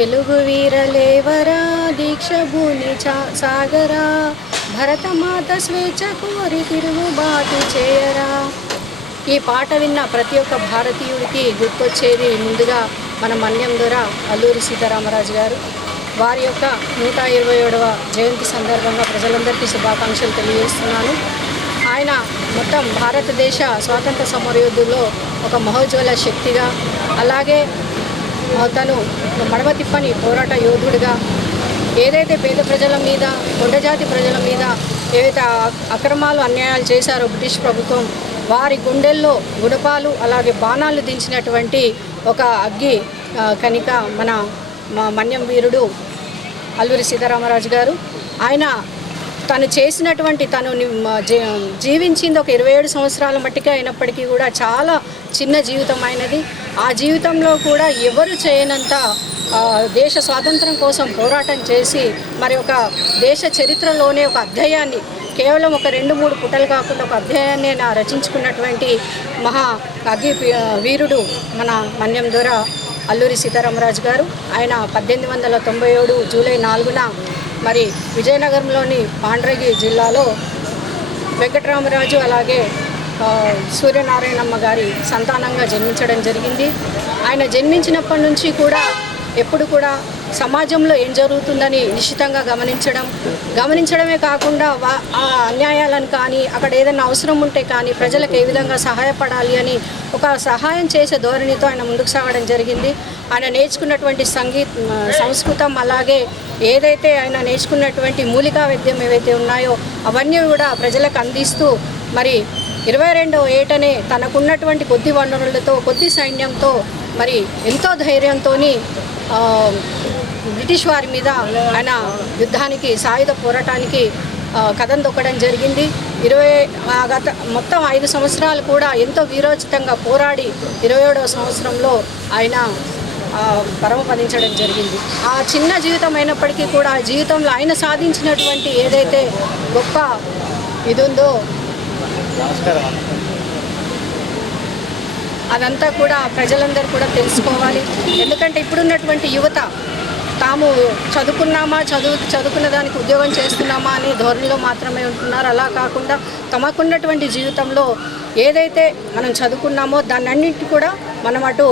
తెలుగు వీరలేవరా దీక్షభూని సాగరా భరతమాత స్వేచ్ఛ కోరి తిరుగుబాటు చేయరా. ఈ పాట విన్న ప్రతి ఒక్క భారతీయుడికి గుర్తొచ్చేది ముందుగా మన మన్యం దొర అల్లూరి సీతారామరాజు గారు. వారి యొక్క 127వ జయంతి సందర్భంగా ప్రజలందరికీ శుభాకాంక్షలు తెలియజేస్తున్నాను. ఆయన మొత్తం భారతదేశ స్వాతంత్ర సమరయోధుల్లో ఒక మహోజ్వల శక్తిగా, అలాగే తను మడమ తిప్పని పోరాట యోధుడిగా, ఏదైతే పేద ప్రజల మీద, కొండజాతి ప్రజల మీద ఏవైతే అక్రమాలు అన్యాయాలు చేశారో బ్రిటిష్ ప్రభుత్వం, వారి గుండెల్లో గుణపాలు అలాగే బాణాలు దించినటువంటి ఒక అగ్గి కనిక మన మన్యం వీరుడు అల్లూరి సీతారామరాజు గారు. ఆయన తను చేసినటువంటి తను జీవించింది ఒక 27 సంవత్సరాల మట్టికే అయినప్పటికీ కూడా చాలా చిన్న జీవితం అయినది. ఆ జీవితంలో కూడా ఎవరు చేయనంత దేశ స్వాతంత్రం కోసం పోరాటం చేసి మరి ఒక దేశ చరిత్రలోనే ఒక అధ్యాయాన్ని, కేవలం ఒక 2-3 పుటలు కాకుండా ఒక అధ్యాయాన్ని రచించుకున్నటువంటి మహా అగ్గి వీరుడు మన మన్యం దొర అల్లూరి సీతారామరాజు గారు. ఆయన 1897 జూలై 4న మరి విజయనగరంలోని పాండ్రగి జిల్లాలో వెంకటరామరాజు అలాగే సూర్యనారాయణమ్మ గారి సంతానంగా జన్మించడం జరిగింది. ఆయన జన్మించినప్పటి నుంచి కూడా ఎప్పుడు కూడా సమాజంలో ఏం జరుగుతుందని నిశ్చితంగా గమనించడమే కాకుండా ఆ అన్యాయాలను కానీ, అక్కడ ఏదైనా అవసరం ఉంటే కానీ ప్రజలకు ఏ విధంగా సహాయపడాలి అని ఒక సహాయం చేసే ధోరణితో ఆయన ముందుకు సాగడం జరిగింది. ఆయన నేర్చుకున్నటువంటి సంస్కృతం, అలాగే ఏదైతే ఆయన నేర్చుకున్నటువంటి మూలికా వైద్యం ఏవైతే ఉన్నాయో అవన్నీ కూడా ప్రజలకు అందిస్తూ మరి 22వ ఏటనే తనకున్నటువంటి కొద్ది వనరులతో, కొద్ది సైన్యంతో మరి ఎంతో ధైర్యంతో బ్రిటిష్ వారి మీద ఆయన యుద్ధానికి, సాయుధ పోరాటానికి కథం తొక్కడం జరిగింది. మొత్తం 5 సంవత్సరాలు కూడా ఎంతో వీరోచితంగా పోరాడి 27వ సంవత్సరంలో ఆయన పరమపదించడం జరిగింది. ఆ చిన్న జీవితం అయినప్పటికీ కూడా ఆ జీవితంలో ఆయన సాధించినటువంటి ఏదైతే గొప్ప ఇది ఉందో అదంతా కూడా ప్రజలందరూ కూడా తెలుసుకోవాలి. ఎందుకంటే ఇప్పుడున్నటువంటి యువత తాము చదువుకున్న దానికి ఉద్యోగం చేస్తున్నామా అనే ధోరణిలో మాత్రమే ఉంటున్నారు. అలా కాకుండా తమకున్నటువంటి జీవితంలో ఏదైతే మనం చదువుకున్నామో దాన్నన్నింటినీ కూడా మనం అటు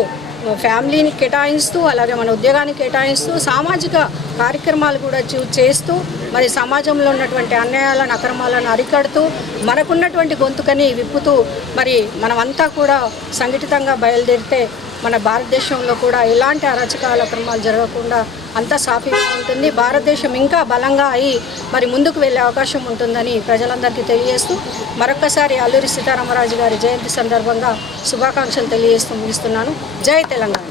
ఫ్యామిలీని కేటాయిస్తూ, అలాగే మన ఉద్యోగానికి కేటాయిస్తూ, సామాజిక కార్యక్రమాలు కూడా చేస్తూ మరి సమాజంలో ఉన్నటువంటి అన్యాయాలను, అక్రమాలను అరికడుతూ మనకున్నటువంటి గొంతుకని విప్పుతూ మరి మనమంతా కూడా సంఘటితంగా బయలుదేరితే మన భారతదేశంలో కూడా ఎలాంటి అరాచకాల అక్రమాలు జరగకుండా అంతా సాఫీగా ఉంటుంది. భారతదేశం ఇంకా బలంగా అయి మరి ముందుకు వెళ్ళే అవకాశం ఉంటుందని ప్రజలందరికీ తెలియజేస్తూ మరొక్కసారి అల్లూరి సీతారామరాజు గారి జయంతి సందర్భంగా శుభాకాంక్షలు తెలియజేస్తూ ముగిస్తున్నాను. జై తెలంగాణ.